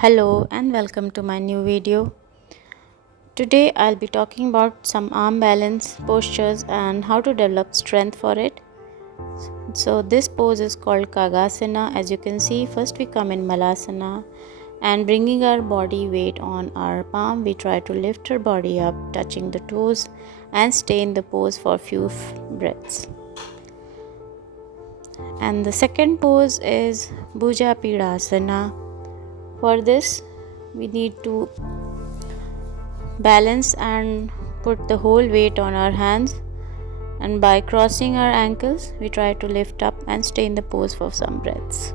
Hello and welcome to my new video. Today I'll be talking about some arm balance postures and how to develop strength for it. So this pose is called kakasana. As you can see, first we come in malasana and bringing our body weight on our palm, we try to lift our body up, touching the toes and stay in the pose for a few breaths. And the second pose is bhujapidasana. For this, we need to balance and put the whole weight on our hands, and by crossing our ankles, we try to lift up and stay in the pose for some breaths.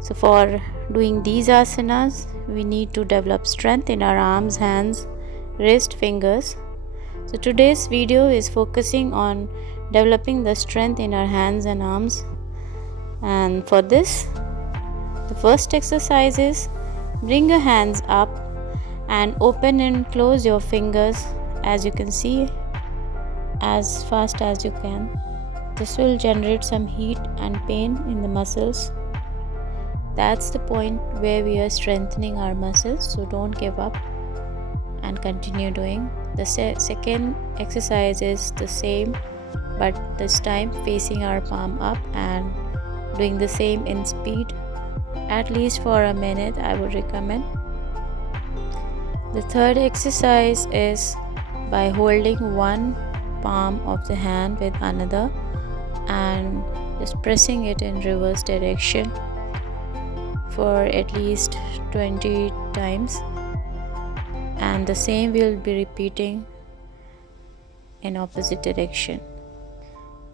So for doing these asanas, we need to develop strength in our arms, hands, wrist, fingers. So today's video is focusing on developing the strength in our hands and arms. And for this, the first exercise is bring your hands up and open and close your fingers, as you can see, as fast as you can. This will generate some heat and pain in the muscles. That's the point where we are strengthening our muscles, so don't give up and continue doing. The second exercise is the same, but this time facing our palm up and doing the same in speed, at least for a minute I would recommend. The third exercise is by holding one palm of the hand with another and just pressing it in reverse direction for at least 20 times, and the same we'll be repeating in opposite direction.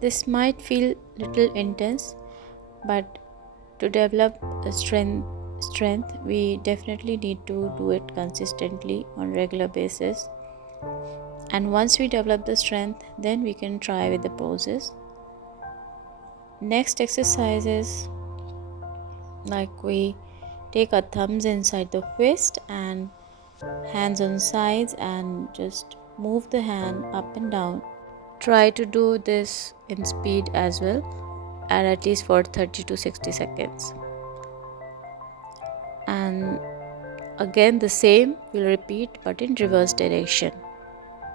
This might feel little intense, but to develop a strength, we definitely need to do it consistently on regular basis. And once we develop the strength, then we can try with the poses. Next exercise is like we take our thumbs inside the fist and hands on sides and just move the hand up and down. Try to do this in speed as well, and at least for 30 to 60 seconds. And again the same will repeat, but in reverse direction.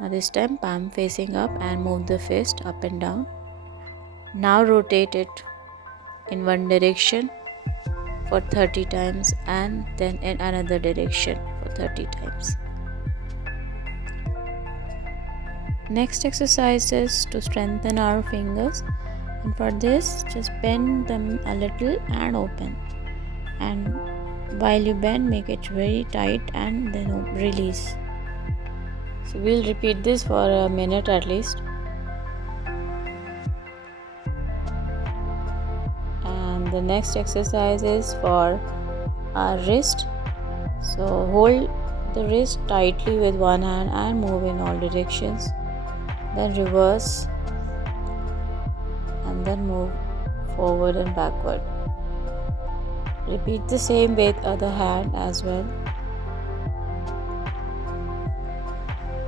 Now this time palm facing up and move the fist up and down. Now rotate it in one direction for 30 times and then in another direction for 30 times. Next exercise is to strengthen our fingers, and for this just bend them a little and open, and while you bend, make it very tight and then release. So we'll repeat this for a minute at least. And the next exercise is for our wrist. So hold the wrist tightly with one hand and move in all directions, then reverse and then move forward and backward. Repeat the same with other hand as well.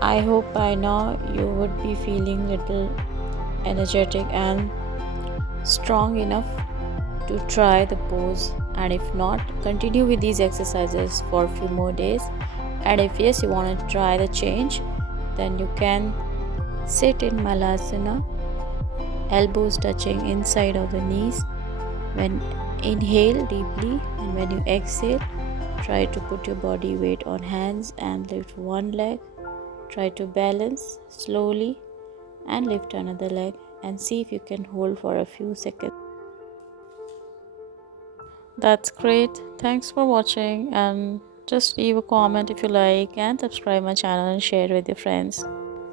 I hope by now you would be feeling little energetic and strong enough to try the pose, and if not, continue with these exercises for a few more days. And if yes, you want to try the change, then you can sit in malasana, elbows touching inside of the knees. When inhale deeply, and when you exhale, try to put your body weight on hands and lift one leg. Try to balance slowly and lift another leg, and see if you can hold for a few seconds. That's great. Thanks for watching, and just leave a comment if you like, and subscribe my channel and share with your friends.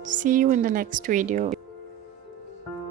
See you in the next video.